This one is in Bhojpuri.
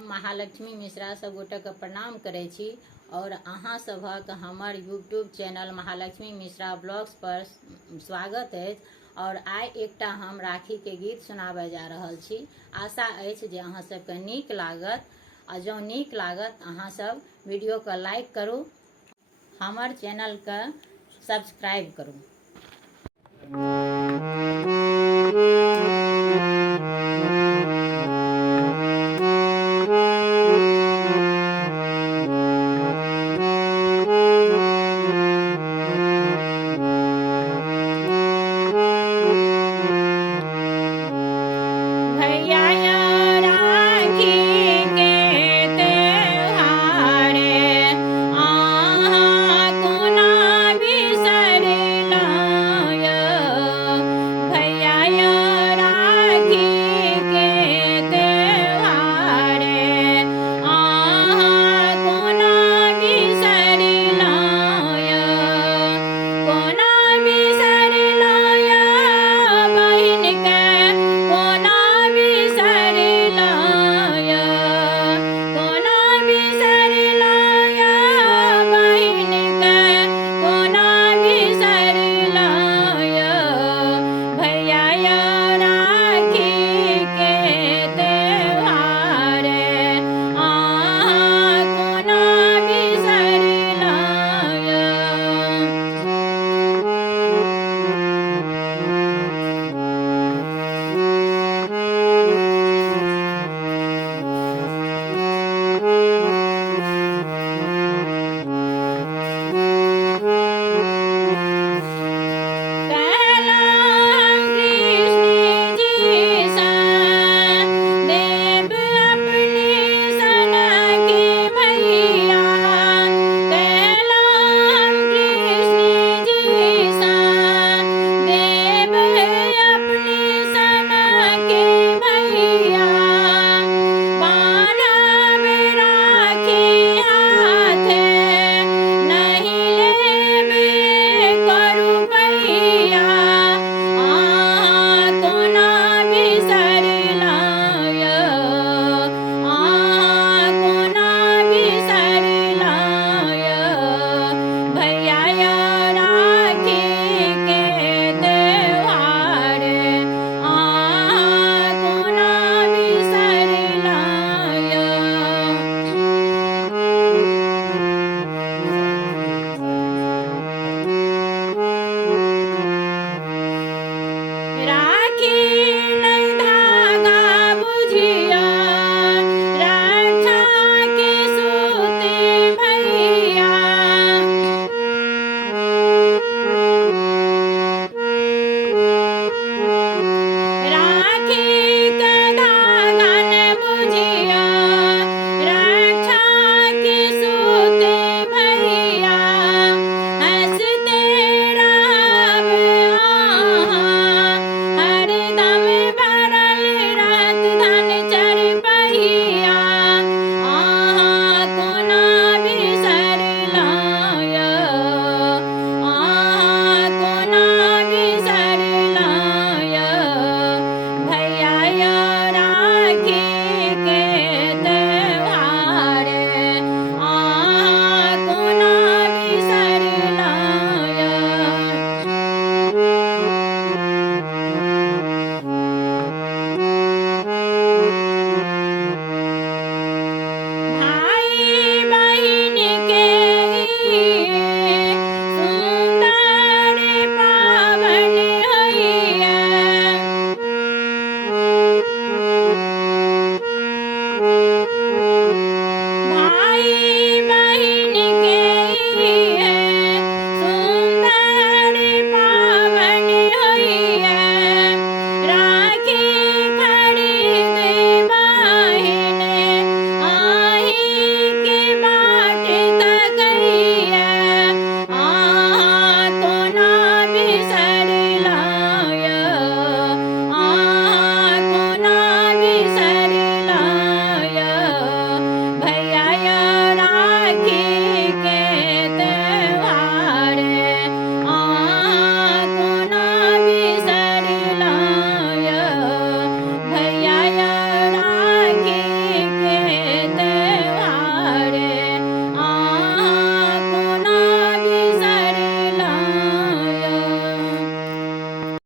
हम महालक्ष्मी मिश्रा सब गोटे के प्रणाम करे छी और अहाँ सभक हमर YouTube channel Mahalakshmi Mishra blogs पर स्वागत है। और आइ एकटा हम राखी के गीत सुनाबे जा रहल छी। आशा अछि जे अहाँ सबके नीक लागत। आ जँ नीक लागत अहाँ सब वीडियो के लाइक करू, हमर चैनल के सब्सक्राइब करू।